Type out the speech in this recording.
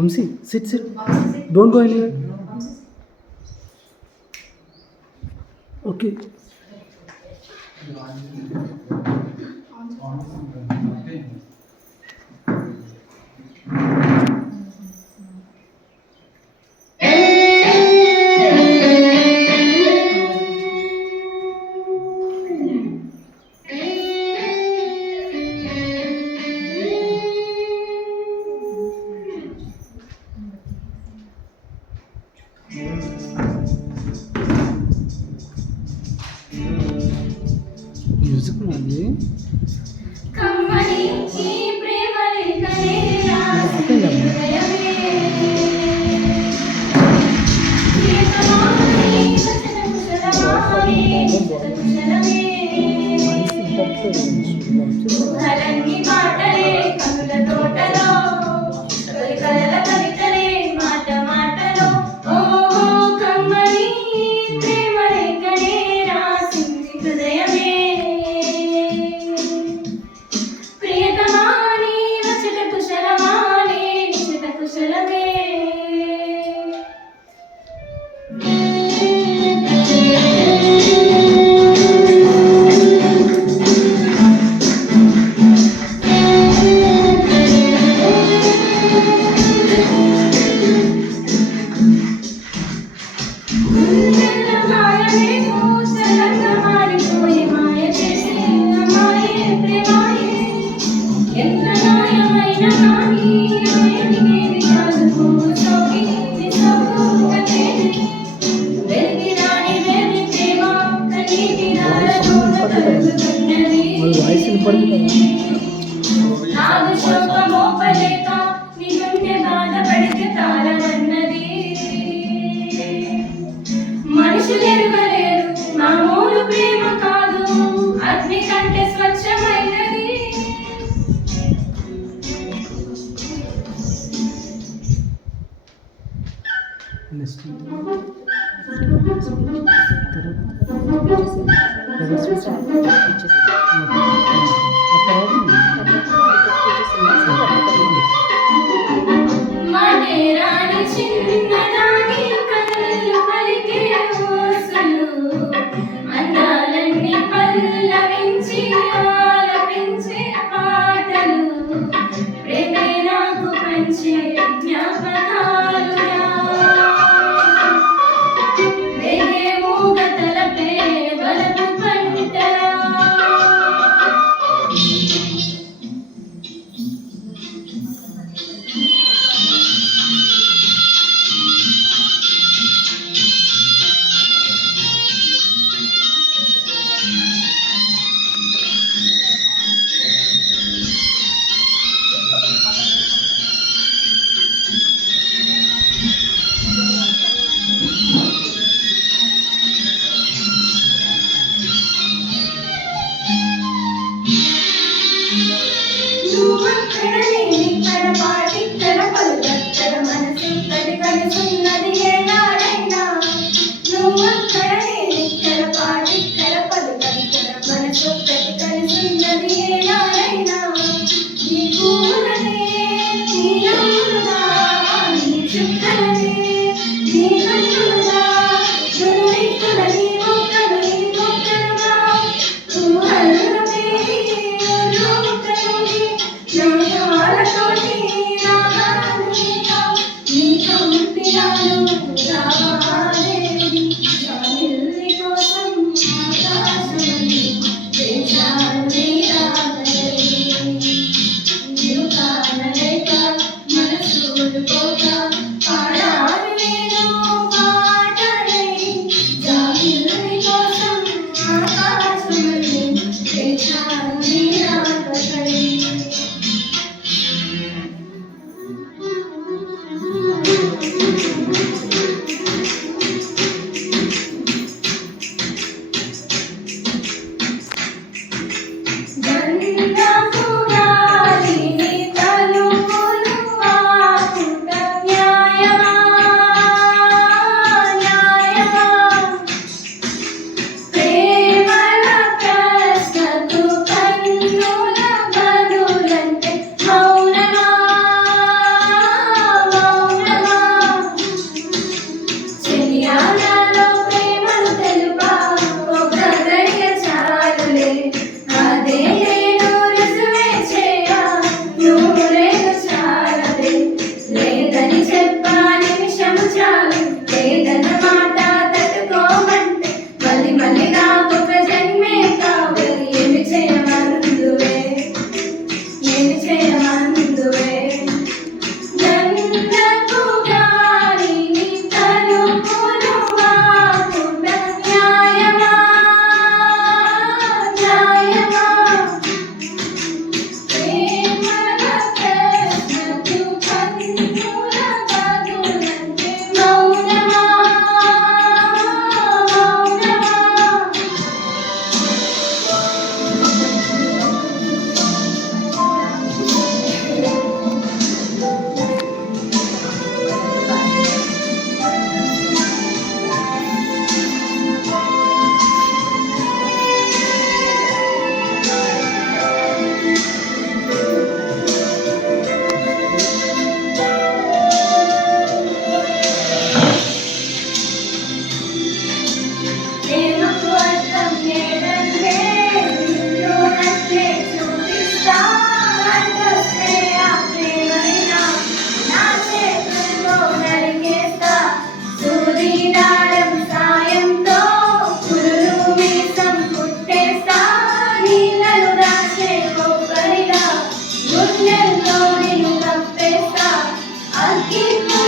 Vamsi, sit. Don't go anywhere. Okay. Music mali. కమ్మని ఈ ప్రేమ లేఖనే కలన్ని మాటలే కనుల తోటలో కలల కవితలే మాట మాటలో ఓహో కమ్మని ప్రేమ లేఖనే రాసింది హృదయమే ప్రియతమాని వచట కుశలమాని నిశట కుశలమే మనుషులెరుగలేరు మామూలు ప్రేమ కాదు అగ్ని కంటే స్వచ్ఛమైనది మనేరాని చిన్నదాని కళ్ళు పలికే ఊసులు అందాలన్నీ పల్లవించి ఆలపించే పాటలు ప్రేమే నాకు పంచే జ్ఞాపకాలురా వేగే మూగ తలపే వలపు పంటరా నువ్వక్కడ నేనిక్కడ పాటిక్కడ పలుకక్కడ మనసిక్కడి కలిసున్నది ఏనాడైనా నువ్వక్కడ నేనిక్కడ పాటిక్కడ పలుకక్కడ మనసొక్కటి కలిసున్నది ఏనాడైనా నీ పూలనే నీ నవ్వులుగా నీ చుక్కలనే నీ కన్నులుగా నువ్విక్కుల నీ మొక్కలుగా ఊహల్లోనే లోకలోని నాగాలతోటి రాగాలుగా నీ కంపినాలు రావాలేవి జాబిల్లి కోసం ఆకాశమని వేచాను నీ రాగలేవి నీవు కానలేక మనసూలుకోక పాడాను నేను పాటలై జాబిల్లి కోసం ఆకాశమని వేచాను నీ రాగలై గీతం